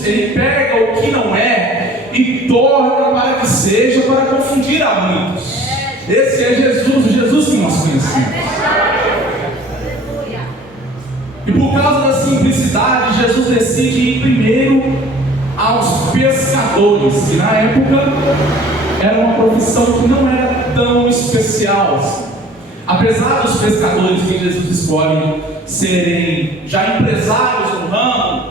Jesus, ele pega o que não é e torna para que seja, para confundir a muitos. Esse é Jesus, o Jesus que nós conhecemos. E por causa da simplicidade, Jesus decide ir primeiro aos pescadores, que na época era uma profissão que não era tão especial assim. Apesar dos pescadores que Jesus escolhe serem já empresários no ramo,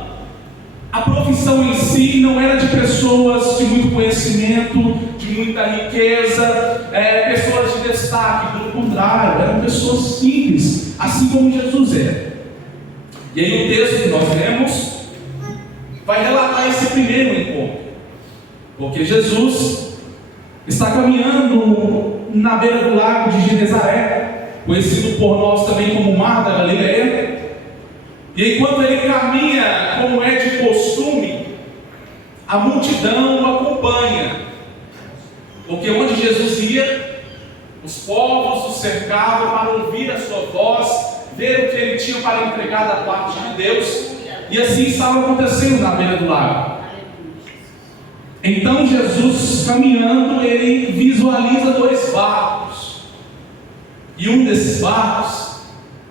a profissão em si não era de pessoas de muito conhecimento, de muita riqueza, pessoas de destaque. Pelo contrário, eram pessoas simples, assim como Jesus era. E aí o texto que nós lemos vai relatar esse primeiro encontro, porque Jesus está caminhando na beira do lago de Genezaré, conhecido por nós também como Mar da Galileia. E enquanto ele caminha, como é de costume, a multidão o acompanha, porque onde Jesus ia, os povos o cercavam para ouvir a sua voz, ver o que ele tinha para entregar da parte de Deus. E assim estava acontecendo na beira do lago. Então Jesus, caminhando, ele visualiza 2 barcos, e um desses barcos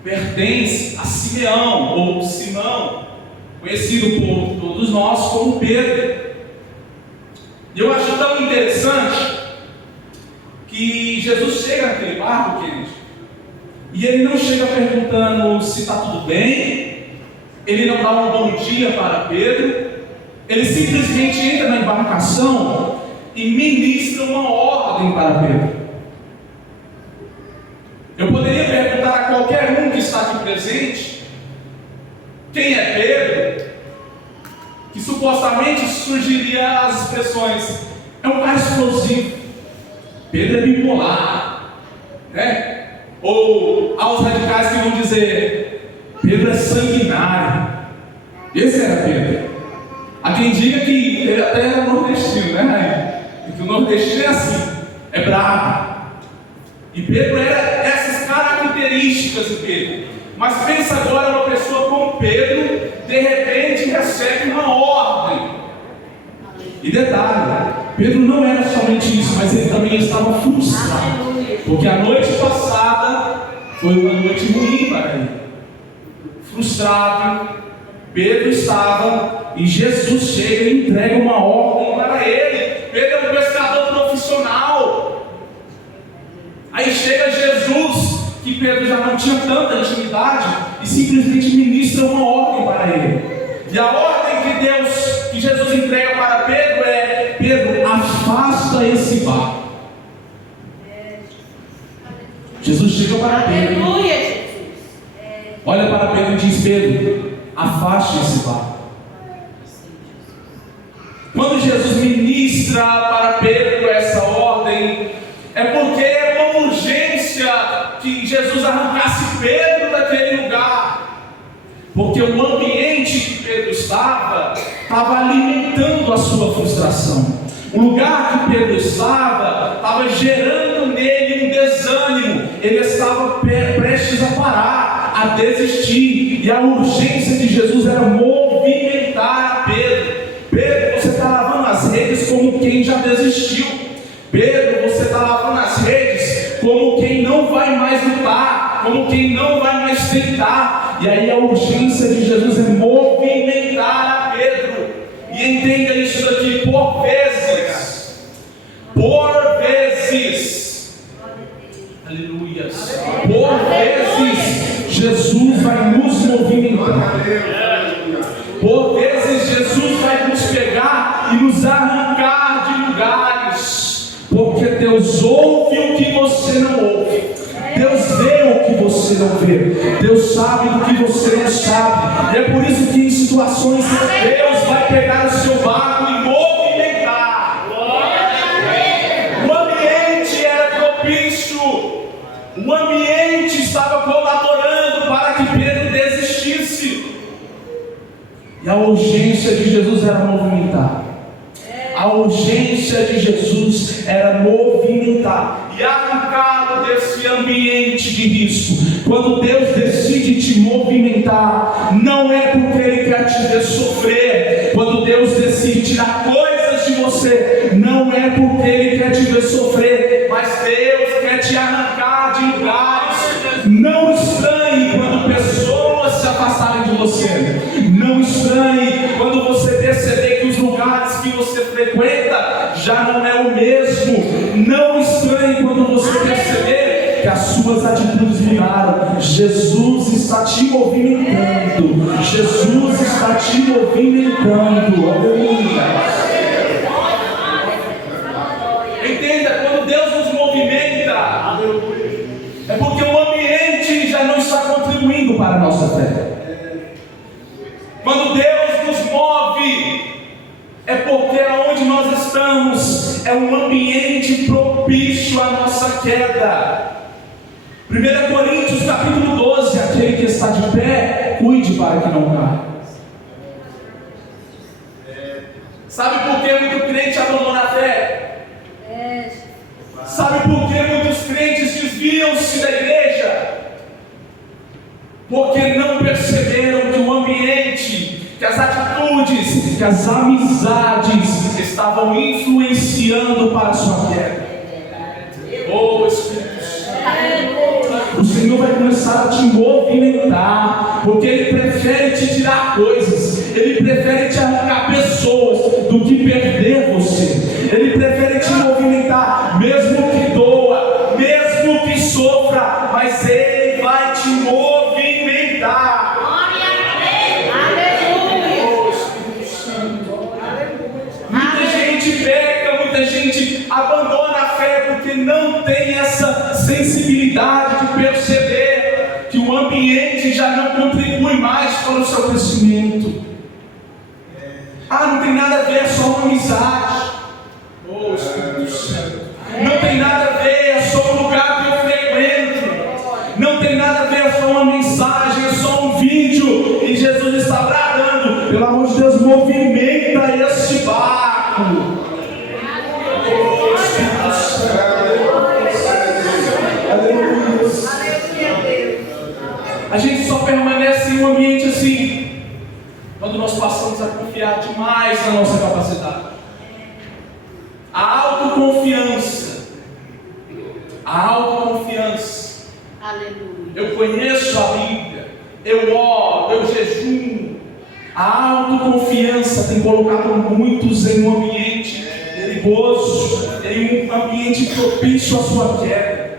pertence a Simeão, ou Simão, conhecido por todos nós como Pedro. E eu acho tão interessante que Jesus chega naquele barco, querido, e ele não chega perguntando se está tudo bem, ele não dá um bom dia para Pedro, ele simplesmente entra na embarcação e ministra uma ordem para Pedro. Eu poderia perguntar a qualquer um que está aqui presente quem é Pedro, que supostamente surgiria as expressões: é um cara explosivo, Pedro é bipolar, né? Ou aos radicais que vão dizer: Pedro é sanguinário. Esse era Pedro. Há quem diga que ele até era nordestino, né? Que o nordestino é assim, é bravo. E Pedro era essas características de Pedro. Mas pensa agora uma pessoa como Pedro, de repente recebe uma ordem. E detalhe, Pedro não era somente isso, mas ele também estava frustrado, porque a noite passada foi uma noite ruim para ele. Frustrado, Pedro estava, e Jesus chega e entrega uma ordem para ele. Pedro é um pescador profissional. Aí chega Jesus, que Pedro já não tinha tanta intimidade, e simplesmente ministra uma ordem para ele. E a ordem que Jesus entrega para Pedro é: Pedro, afasta esse barco. Jesus chega para Pedro, olha para Pedro e diz: Pedro, afaste esse barco. Quando Jesus ministra para Pedro essa ordem, é porque é uma urgência que Jesus arrancasse Pedro daquele lugar, porque o ambiente que Pedro estava alimentando a sua frustração. O lugar que Pedro estava gerando nele um desânimo. Ele estava prestes a parar, a desistir, e a urgência de Jesus era movimentar a Pedro. Pedro, você está lavando as redes como quem já desistiu. Pedro, você está lavando as redes como quem não vai mais lutar, como quem não vai mais tentar. E aí a urgência de Jesus é movimentar a Pedro. E entenda isso daqui: por vezes, aleluia, por vezes Jesus vai nos movimentar. Por vezes Jesus vai nos pegar e nos arrancar de lugares, porque Deus ouve o que você não ouve, Deus vê o que você não vê, Deus sabe do que você não sabe. E é por isso que em situações Deus vai pegar o seu barco e movimentar. O ambiente era propício, o ambiente estava colaborando para que Pedro desistisse. E a urgência de Jesus era movimentar. A urgência de Jesus era movimentar. e arrancá-lo desse ambiente de risco. Quando Deus decide te movimentar, não é porque Ele quer te ver sofrer. Quando Deus decide tirar coisas de você, não é porque Ele quer te ver sofrer, mas Deus quer te arrancar de lugares. Não estranhe quando pessoas se afastarem de você. Não estranhe quando você perceber que os lugares que você frequenta já não é o mesmo. Não estranhe quando você perceber que as suas atitudes mudaram. Jesus está te movimentando. Jesus está te movimentando. Aleluia. Entenda, quando Deus nos movimenta, é porque o ambiente já não está contribuindo para a nossa fé. Quando Deus nos move, é porque aonde nós estamos é um ambiente propício à nossa queda. 1 Coríntios capítulo 12, aquele que está de pé, cuide para que não caia. Sabe por que muito crente abandona a fé? Sabe por que muitos crentes desviam-se da igreja? Porque não perceberam que o ambiente, que as atitudes, que as amizades estavam influenciando para a sua queda. Oh Espírito Santo, o Senhor vai começar a te movimentar, porque Ele prefere te tirar coisas, Ele prefere te arrancar pessoas do que perder você. Ele prefere te movimentar, mesmo que doa, mesmo que sofra, mas Ele vai te movimentar. Muita gente peca, muita gente abandona a fé porque não tem essa sensibilidade de perceber que o ambiente já não contribui mais para o seu crescimento. Não tem nada a ver, é só uma amizade. Oh, Espírito Santo. Não tem nada a ver, é só um lugar que eu frequento. Não tem nada a ver, é só uma mensagem, é só um vídeo. E Jesus está bradando, pelo amor de Deus, movimenta este barco. Oh, Espírito Santo. Aleluia. A gente só permanece em um ambiente assim quando nós passamos a confiar demais na nossa capacidade. A autoconfiança. Aleluia. Eu conheço a Bíblia, eu oro, eu jejuo. A autoconfiança tem colocado muitos em um ambiente perigoso, em um ambiente propício à sua queda.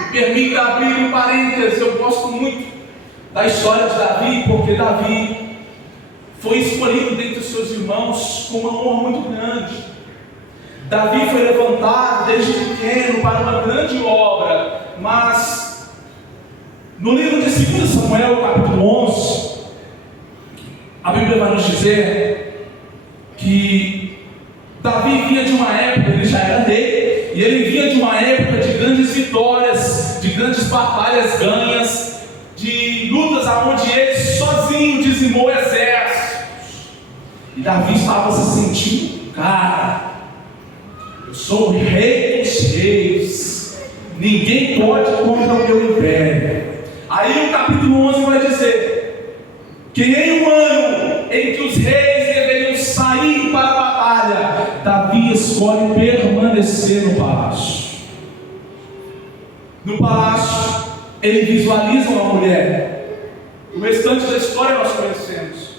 Me permita abrir um parênteses. Eu gosto muito da história de Davi, porque Davi foi escolhido dentre os seus irmãos com uma honra muito grande. Davi foi levantado desde pequeno para uma grande obra, mas no livro de 2 Samuel, capítulo 11, a Bíblia vai nos dizer que Davi vinha de uma época, ele já era rei, e ele vinha de uma época de grandes vitórias, de grandes batalhas ganhas, de lutas onde ele sozinho dizimou exércitos. E Davi estava se sentindo, cara, eu sou o rei dos reis, ninguém pode contra o meu império. Aí o capítulo 11 vai dizer que em um ano em que os reis deveriam sair para a batalha, Davi escolhe permanecer no palácio. No palácio, ele visualiza uma mulher. O restante da história nós conhecemos.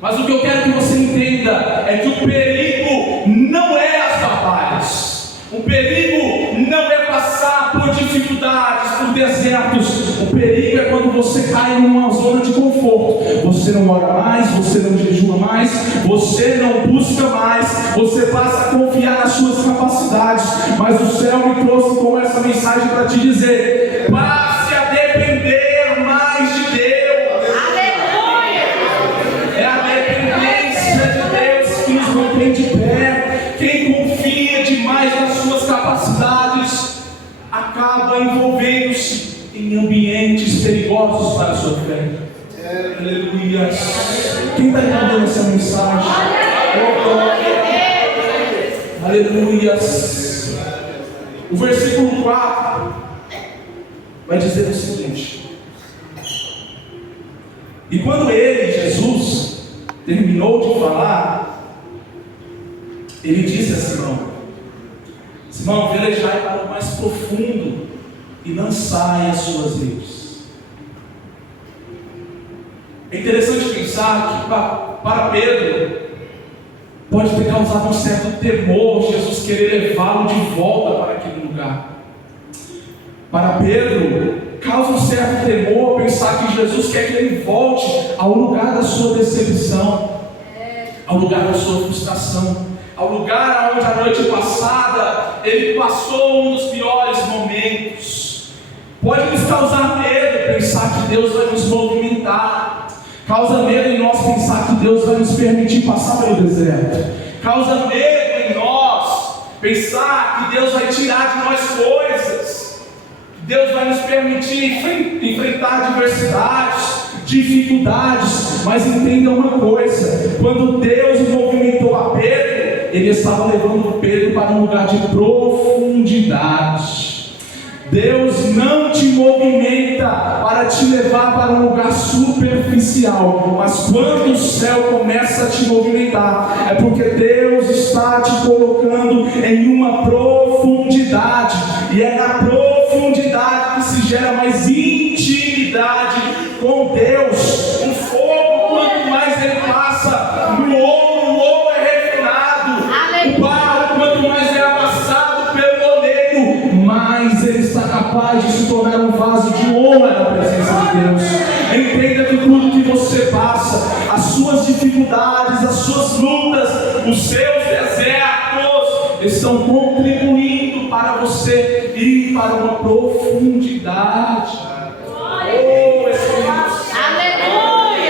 Mas o que eu quero que você entenda é que o perigo não é as batalhas. O perigo não é passar por dificuldades, por desertos. O perigo é quando você cai numa zona de conforto. Você não ora mais, você não jejua mais, você não busca mais, você passa a confiar nas suas capacidades. Mas o céu me trouxe com essa mensagem para te dizer: passe a depender mais de Deus. Aleluia! É a dependência de Deus que nos mantém de pé. Quem confia demais nas suas capacidades acaba envolvendo-se em ambientes perigosos para a sua fé. Aleluia. Quem está entendendo essa mensagem? Aleluia. O versículo 4 vai dizer o seguinte: e quando ele, Jesus, terminou de falar, ele disse a Simão: Simão, velejai para o mais profundo e lançai as suas redes. É interessante pensar que para Pedro pode ter causado um certo temor Jesus querer levá-lo de volta para aquele lugar. Para Pedro causa um certo temor pensar que Jesus quer que ele volte ao lugar da sua decepção, ao lugar da sua frustração, ao lugar onde a noite passada ele passou um dos piores momentos. Pode nos causar medo pensar que Deus vai nos movimentar. Causa medo em nós pensar que Deus vai nos permitir passar pelo deserto. Causa medo em nós pensar que Deus vai tirar de nós coisas. Que Deus vai nos permitir enfrentar adversidades, dificuldades. Mas entenda uma coisa: quando Deus movimentou a Pedro, Ele estava levando Pedro para um lugar de profundidade. Deus não te movimenta para te levar para um lugar superficial, mas quando o céu começa a te movimentar, é porque Deus está te colocando em uma profundidade, e é na profundidade que se gera mais intimidade com Deus. Um fogo, quanto mais ele passa no ouro, o ouro é refinado. O barro, quanto mais é amassado pelo oleiro, mais ele está capaz de se tornar um vaso de honra na presença de Deus. Entenda que tudo que você passa, as suas dificuldades, as suas lutas, os seus desertos, estão contribuindo para você ir para uma profundidade. Oh, aleluia!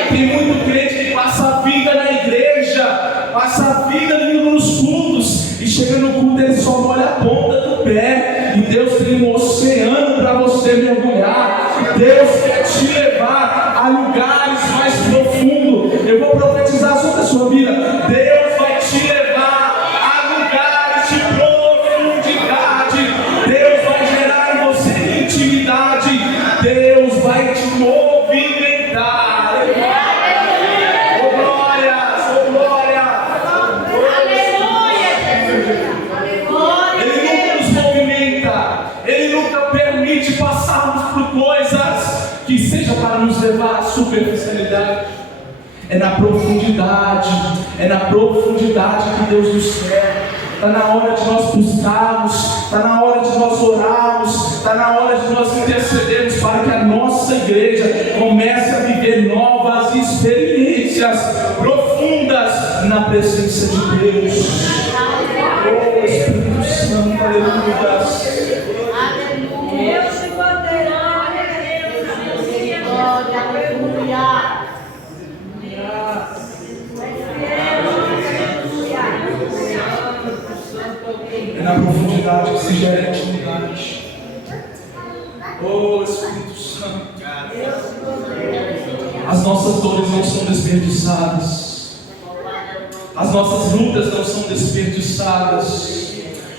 Tem muito crente que passa a vida na igreja, passa a vida indo nos cultos, e chega no culto ele só molha a ponta do pé. E Deus tem um oceano para você mergulhar. Deus quer te levar a lugares mais profundos. Eu vou profetizar sobre a sua vida. Deus vai te levar a lugares de profundidade. Deus vai gerar em você intimidade. Deus vai te movimentar. Oh glórias, oh glória. Ele nunca permite passarmos por coisas que sejam para nos levar à superficialidade. É na profundidade que Deus nos quer. Está na hora de nós buscarmos, está na hora de nós orarmos, está na hora de nós intercedermos para que a nossa igreja comece a viver novas experiências profundas na presença de Deus. Oh Espírito Santo, aleluia. Deus te poderá, aleluia. É na profundidade que se gera intimidade. Oh Espírito Santo, as nossas dores não são desperdiçadas, as nossas lutas não são desperdiçadas,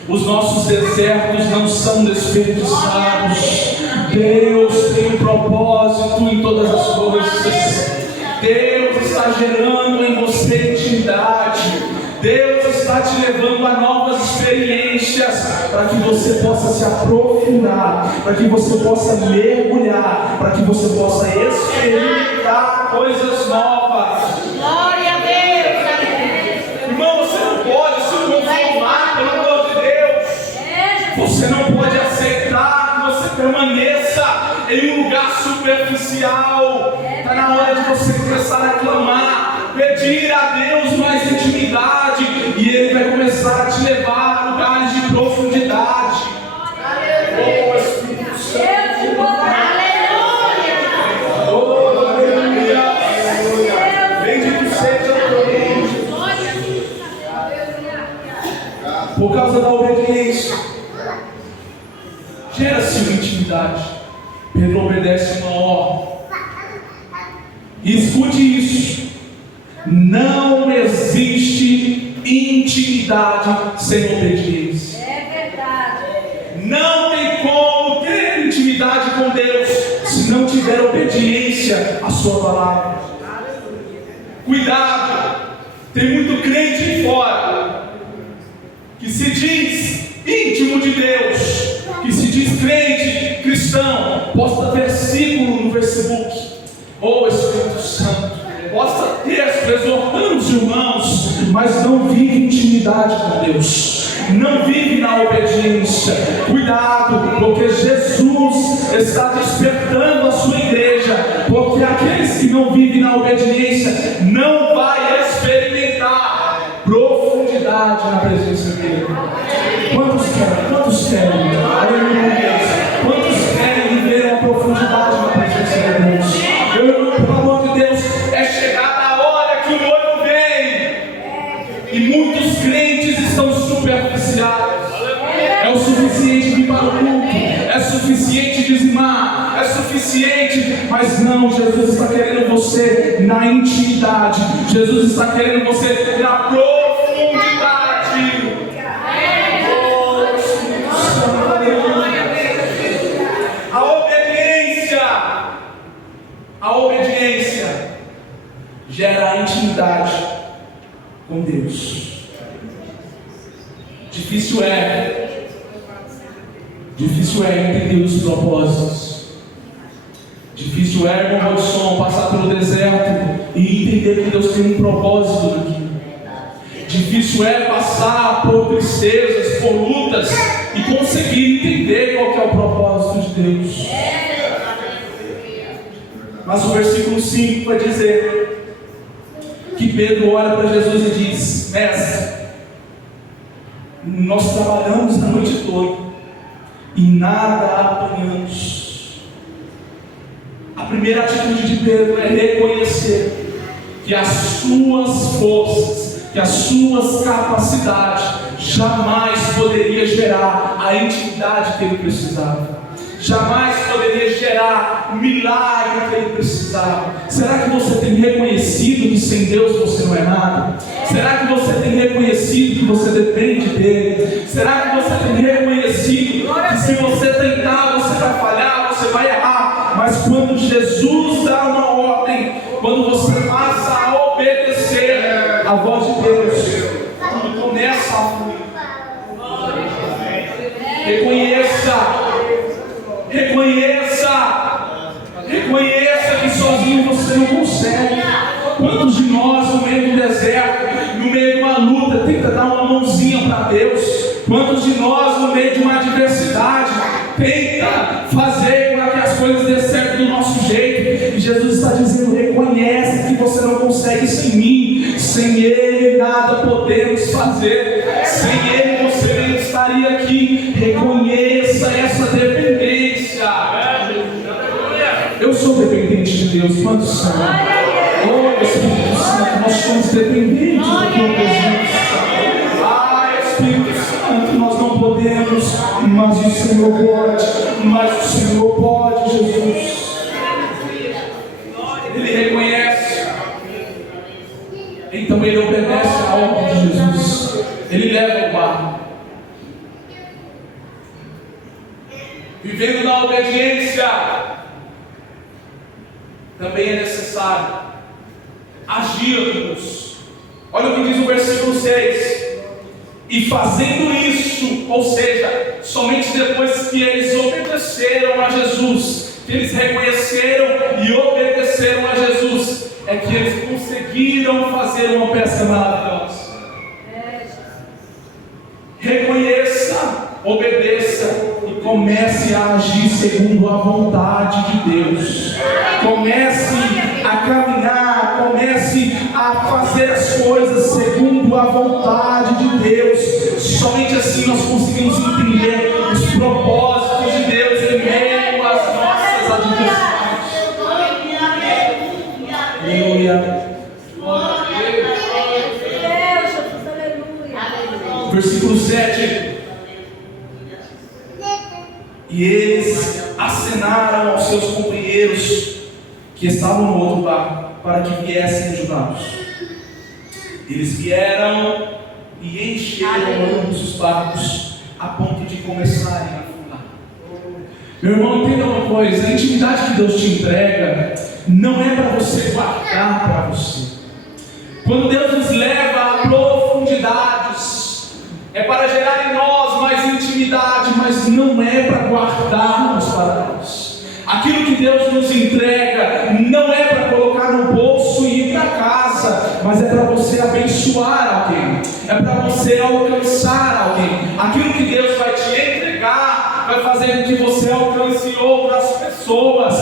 os nossos desertos não são desperdiçados. Deus tem um propósito em todas as coisas. Deus está gerando em você intimidade. Deus está te levando a novas experiências, para que você possa se aprofundar, para que você possa mergulhar, para que você possa experimentar coisas novas. Glória a Deus. Irmão, você não pode se conformar, pelo amor de Deus. Você não pode aceitar que você permaneça em um lugar superficial. Está na hora de você começar a clamar, pedir a Deus mais intimidade, e Ele vai começar a te levar a lugares de profundidade. Oh Espírito Santo, Aleluia. oh aleluia, bendito seja o teu nome. Por causa da obediência, gera-se uma intimidade. Pedro obedece uma ordem. E escute isso: não existe intimidade sem obediência. É verdade. com Deus se não tiver obediência à sua palavra. Cuidado, tem muito crente aí fora que se diz íntimo de Deus, que se diz crente, cristão, posta versículo no Facebook. Oh Espírito Santo, posta texto exortando os irmãos, mas não vive intimidade com Deus, não vive na obediência. Cuidado, porque Jesus está despertando a sua igreja, porque aqueles que não vivem na obediência não vai experimentar profundidade na presença dele. Quantos querem? Quantos querem? Aleluia! Quantos querem viver uma profundidade na presença de Deus? Pelo amor de Deus, é chegada a hora que o noivo vem, e muitos crentes estão superficiais. É o suficiente vir para o culto, é suficiente dizimar, é suficiente, mas não, Jesus está querendo você na intimidade, Jesus está querendo você na profundidade. A obediência gera intimidade com Deus. Difícil é entender os propósitos. Difícil é, irmão Rodson, passar pelo deserto e entender que Deus tem um propósito naquilo. Difícil é passar por tristezas, por lutas e conseguir entender qual que é o propósito de Deus. Mas o versículo 5 vai dizer que Pedro olha para Jesus e diz: Mestre, nós trabalhamos a noite toda e nada apanhamos. A primeira atitude de Pedro é reconhecer que as suas forças, que as suas capacidades jamais poderia gerar a intimidade que ele precisava. Jamais poderia gerar o milagre que ele precisava. Será que você tem reconhecido que sem Deus você não é nada? Será que você tem reconhecido que você depende dele? Será que você tem reconhecido que se você tentar você vai falhar, você vai errar? Mas quando Jesus dá uma ordem, quando você passa a obedecer a voz de Deus, tudo começa a fluir. Reconheça que sozinho você não consegue. Quantos de nós no meio do deserto, no meio de uma luta, tenta dar uma mãozinha para Deus? Quantos de nós no meio de uma adversidade tenta fazer para que as coisas dê certo do nosso jeito? E Jesus está dizendo: reconhece que você não consegue sem mim. Sem Ele nada podemos fazer. Sem Ele você nem estaria aqui. Reconheça essa dependência. Eu sou dependente de Deus. Quantos são? Oh Espírito Santo, nós somos dependentes da tua presença. Ah, Espírito Santo, nós não podemos, mas o Senhor pode. Mas o Senhor pode, Jesus. Ele reconhece, então ele obedece a ordem de Jesus. Ele leva o barco. Vivendo na obediência, também é necessário agirmos. Olha o que diz o versículo 6: e fazendo isso, ou seja, somente depois que eles obedeceram a Jesus, que eles reconheceram e obedeceram a Jesus, é que eles conseguiram fazer uma pesca maravilhosa. Reconheça, obedeça e comece a agir segundo a vontade de Deus. Comece a caminhar, comece a fazer as coisas segundo a vontade de Deus. Somente assim nós conseguimos entender os propósitos de Deus em meio às nossas adversidades. Aleluia. Versículo 7. E eles acenaram aos seus companheiros que estavam no outro barco para que viessem ajudá-los. Eles vieram e encheram ambos os barcos a ponto de começarem a afundar. Meu irmão, entenda uma coisa: a intimidade que Deus te entrega não é para você guardar para você. Quando Deus nos leva a profundidades, é para gerar em nós mais intimidade, mas não é para guardarmos para nós. Aquilo que Deus nos entrega não é para colocar no bolso e ir para casa, mas é para você abençoar alguém, é para você alcançar alguém. Aquilo que Deus vai te entregar vai fazer com que você alcance outras pessoas.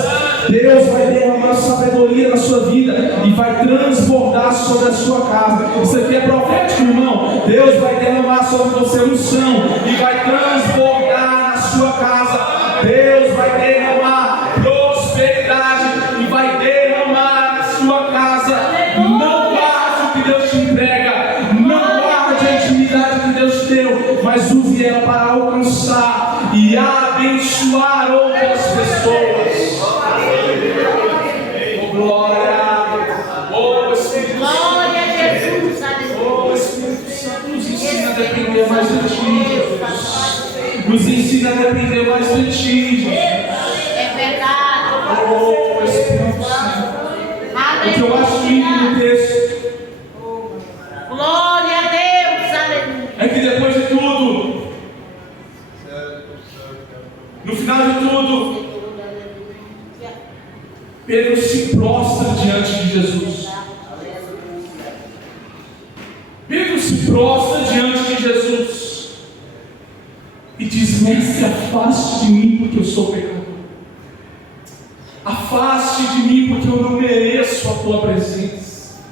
Deus vai derramar sabedoria na sua vida e vai transbordar sobre a sua casa. Isso aqui é profético, irmão. Deus vai derramar sobre você unção e vai transbordar na sua casa. Deus vai derramar prosperidade e vai derramar na sua casa. Não guarde o que Deus te entrega, não guarde a intimidade que Deus te deu, mas use ela para alcançar e abençoar outras pessoas. Oh, glória! Oh, Espírito Santo! Glória a Jesus! Oh, Espírito Santo, nos ensina a depender mais de Ti, Jesus. Nos ensina a depender mais de Ti, Jesus. É verdade. Oh, Espírito Santo. O que eu acho lindo no texto Glória a Deus, aleluia. é que depois de tudo, no final de tudo, Pedro se prostra diante de Jesus. Pedro se prostra diante de Jesus e diz: Mestre, afaste de mim porque eu sou pecador. Afaste de mim porque eu não mereço a tua presença.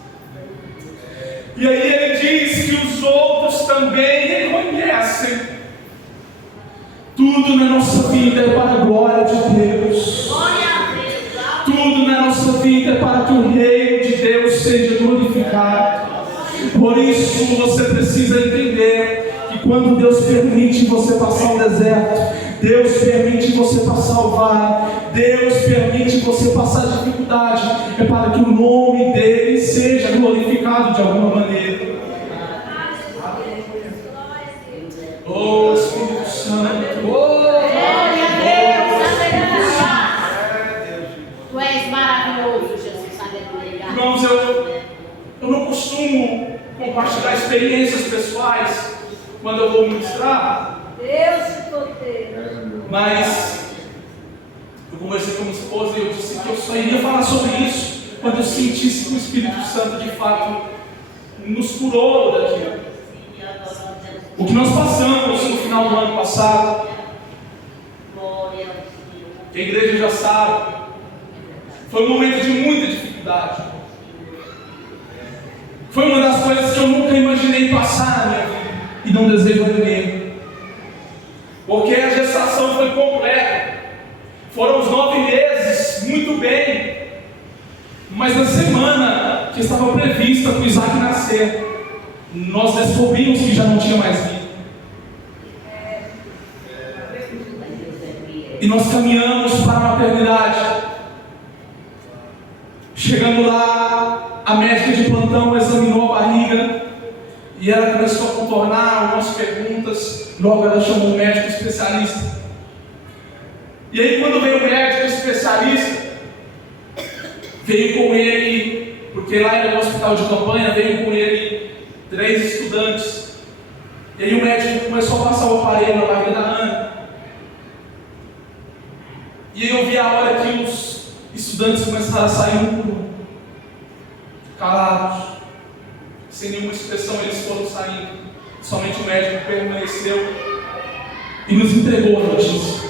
E aí ele diz que os outros também reconhecem. Tudo na nossa vida é para a glória de Deus. Glória a Deus. Tudo na nossa vida é para que o reino de Deus seja glorificado. Por isso você precisa entender que quando Deus permite você passar o deserto, Deus permite você passar o vale, Deus permite você passar dificuldade, é para que o nome dele seja glorificado de alguma maneira. Oh, Espírito Santo! Glória a Deus, aleluia. Tu és maravilhoso, Jesus, aleluia. Irmãos, eu não costumo compartilhar experiências pessoais quando eu vou ministrar, Deus te proteja. mas eu conversei com a minha esposa e eu disse que eu só iria falar sobre isso quando eu sentisse que o Espírito Santo de fato nos curou daquilo. O que nós passamos no final do ano passado, que a igreja já sabe, foi um momento de muita dificuldade. Foi uma das coisas que eu nunca imaginei passar na minha vida e não desejo a ninguém. Porque a gestação foi completa. Foram os 9 meses, muito bem. Mas na semana que estava prevista para o Isaac nascer, nós descobrimos que já não tinha mais vida. E nós caminhamos para a maternidade. Chegando lá, a médica de plantão examinou a barriga e ela começou a contornar algumas perguntas. Logo ela chamou um médico especialista. E aí quando veio o médico especialista, veio com ele, porque lá era um hospital de campanha, veio com ele 3 estudantes. E aí o médico começou a passar o aparelho na barriga da Ana. E aí eu vi a hora que os estudantes começaram a sair um por um, calados, sem nenhuma expressão, eles foram saindo. Somente o médico permaneceu e nos entregou a notícia.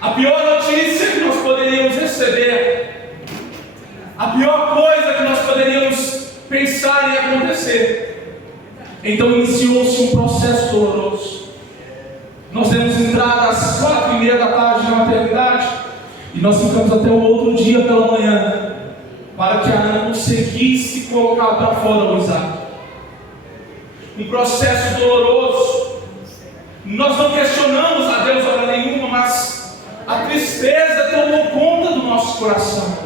A pior notícia que nós poderíamos receber, a pior coisa que nós poderíamos pensar em acontecer. Então iniciou-se um processo doloroso. Nós demos entrada às 4h30 da tarde na maternidade e nós ficamos até o outro dia pela manhã para que a Ana conseguisse colocar para fora o Isaac. Um processo doloroso. Nós não questionamos a Deus hora nenhuma, mas a tristeza tomou conta do nosso coração.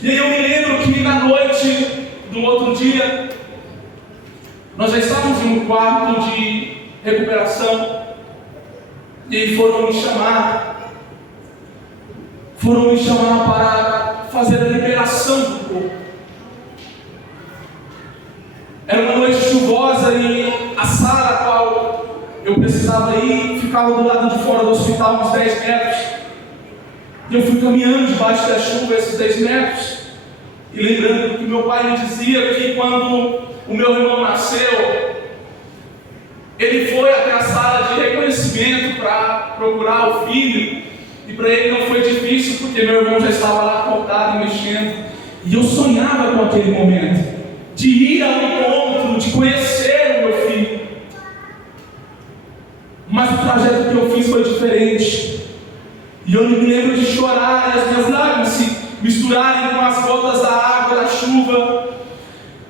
E aí eu me lembro que na noite do outro dia, nós já estávamos em um quarto de recuperação. E foram me chamar para fazer a liberação do corpo. Era uma noite chuvosa e a sala a qual eu precisava ir ficava do lado de fora do hospital, uns 10 metros. E eu fui caminhando debaixo da chuva esses 10 metros. E lembrando que meu pai me dizia que quando o meu irmão nasceu, ele foi até a sala de reconhecimento para procurar o filho. E para ele não foi difícil, porque meu irmão já estava lá acordado e mexendo. E eu sonhava com aquele momento de ir ao encontro, de conhecer o meu filho. Mas o trajeto que eu fiz foi diferente. E eu me lembro de chorar e as minhas lágrimas se misturarem com as gotas da água, da chuva.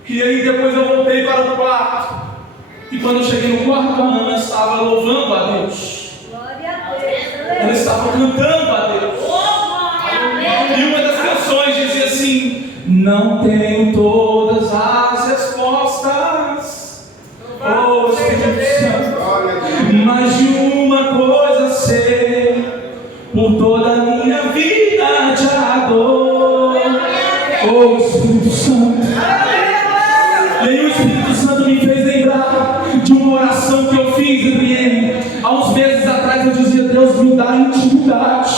E aí depois eu voltei para o quarto. E quando eu cheguei no quarto, a Ana estava louvando a Deus. Ela estava cantando a Deus. E uma das canções dizia assim: não tenho todas as respostas, oh Espírito Santo, mas de uma coisa sei, por toda a minha vida te adoro, oh Espírito Santo. E aí o Espírito Santo me fez lembrar de uma oração que eu fiz, Adriane. Há uns meses atrás eu dizia: Deus me dá intimidade,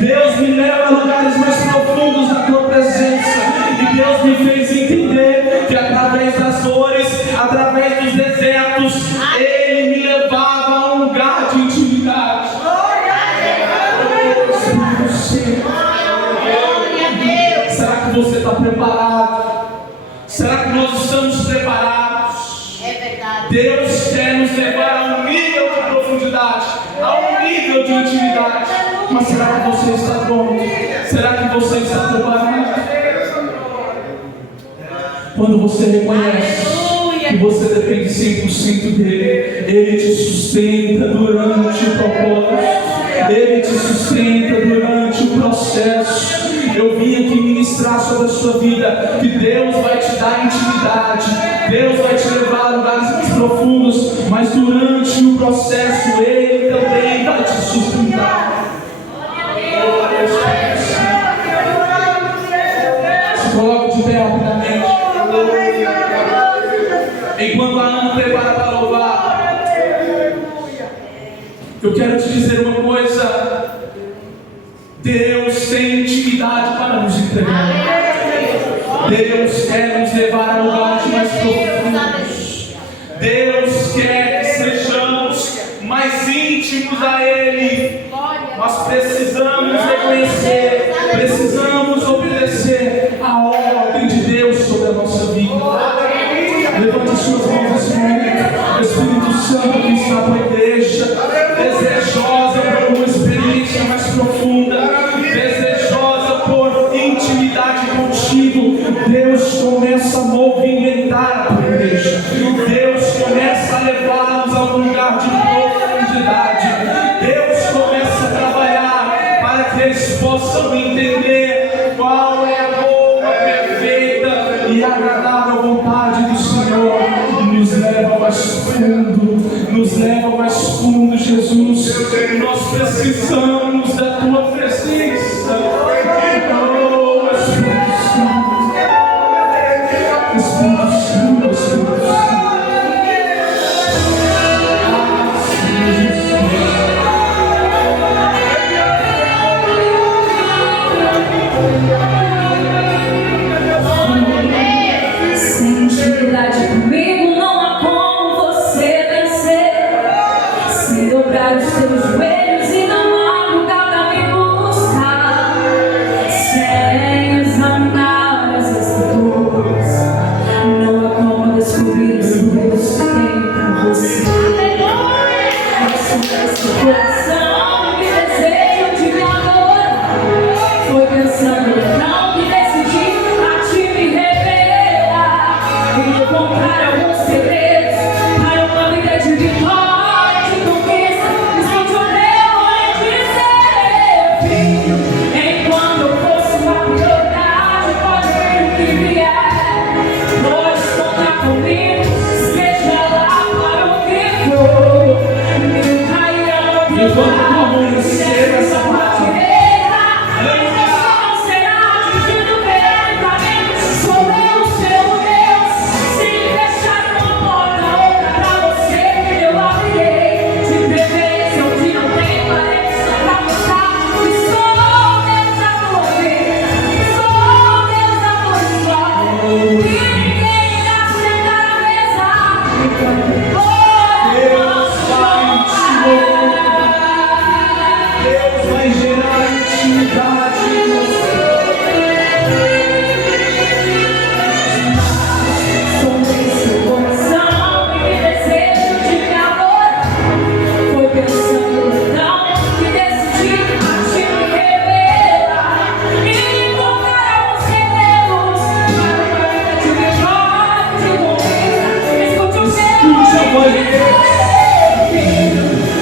Deus me leva a lugares mais profundos da tua presença. E Deus me fez entender que através das dores, através dos desertos, Ele me levava a um lugar de intimidade. Será que você está preparado? Será que nós estamos preparados? É verdade. Deus quer nos levar a um nível de profundidade, a um nível de intimidade. Mas será que você está pronto? Será que você está preparado? Quando você reconhece que você depende 100% dele, Ele te sustenta durante o propósito, Ele te sustenta durante o processo. Eu vim aqui ministrar sobre a sua vida que Deus vai te dar intimidade, Deus vai te levar a lugares mais profundos, mas durante o processo Ele também vai te sustentar. Se coloque de pé rapidamente. Enquanto a Ana prepara para louvar, eu quero te dizer uma coisa: Deus tem intimidade para nos entregar. Deus quer nos levar a lugares mais profundos. Deus quer que sejamos mais íntimos a Ele. Nós precisamos reconhecer, precisamos obedecer a ordem de Deus sobre a nossa vida. Levante suas mãos nesse momento. O Espírito Santo que está com a igreja, desejosa por uma experiência mais profunda, desejosa por intimidade contigo. Deus começa a movimentar a tua igreja. Deus começa a levá-los a um lugar de profundidade. Deus começa a trabalhar para que eles possam entender qual é a boa, perfeita e agradável vontade do Senhor. Nos leva mais fundo, nos leva mais fundo, Jesus. Nós precisamos da tua presença. Oh, Espírito Santo, Espírito Santo, Espírito Santo. Sem intimidade comigo não há como você vencer. Sem dobrar os teus joelhos e não há lugar pra me buscar. Sem examinar as escrituras, não há como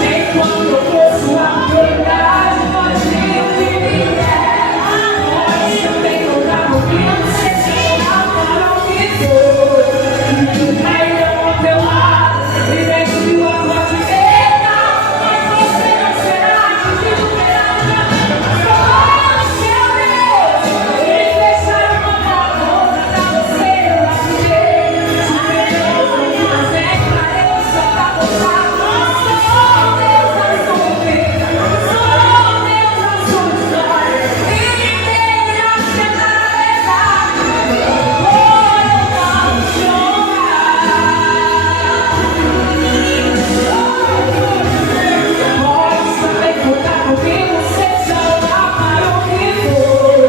Enquanto eu for sua prioridade, pode vir o que vier. Pode também contar comigo, seja para o que for. Cairão ao teu lado e deixe a morte eterna, mas você não será atingido pela minha. Só seu Deus, e fechar uma porta, outra pra você eu abrirei. Te perdoe, mas é pra eu só pra voltar. Sou Deus da sua vida, sou Deus da sua história, e inteira será a verdade. Pode também contar comigo, seja lá para o que for.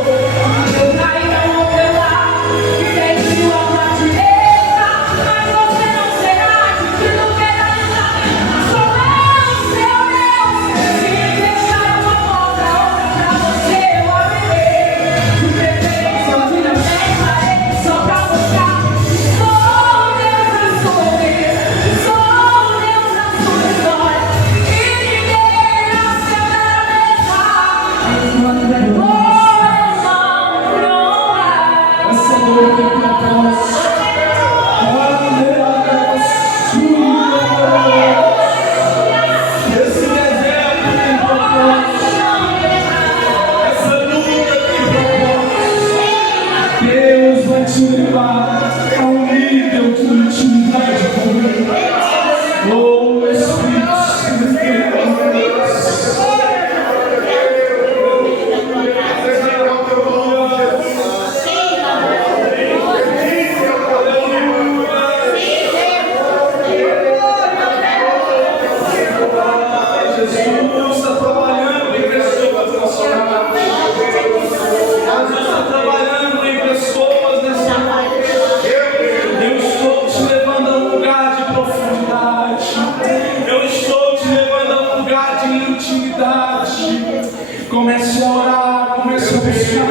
Eu cairão ao teu lado e deixo a morte direita, mas você não será atingido pela minha. Sou eu, seu Deus, se fechar uma porta, outra pra você eu abrirei. De preferência onde não tem parede, só pra mostrar. Sou Deus da sua vida, sou Deus da sua história, e ninguém irá se agradecer. Enquanto é dor, não há. Essa dor tem propósito. Esse deserto tem propósito. Essa luta tem propósito. Deus vai te levar a um nível de intimidade com Ele. Oh, Espírito Santo de Deus. Jesus está trabalhando em pessoas nacionais. Jesus está trabalhando em pessoas nessa noite. Eu estou te levando a um lugar de profundidade. Eu estou te levando a um lugar de intimidade. Comece a orar, comece a buscar.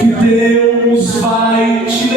Que Deus vai te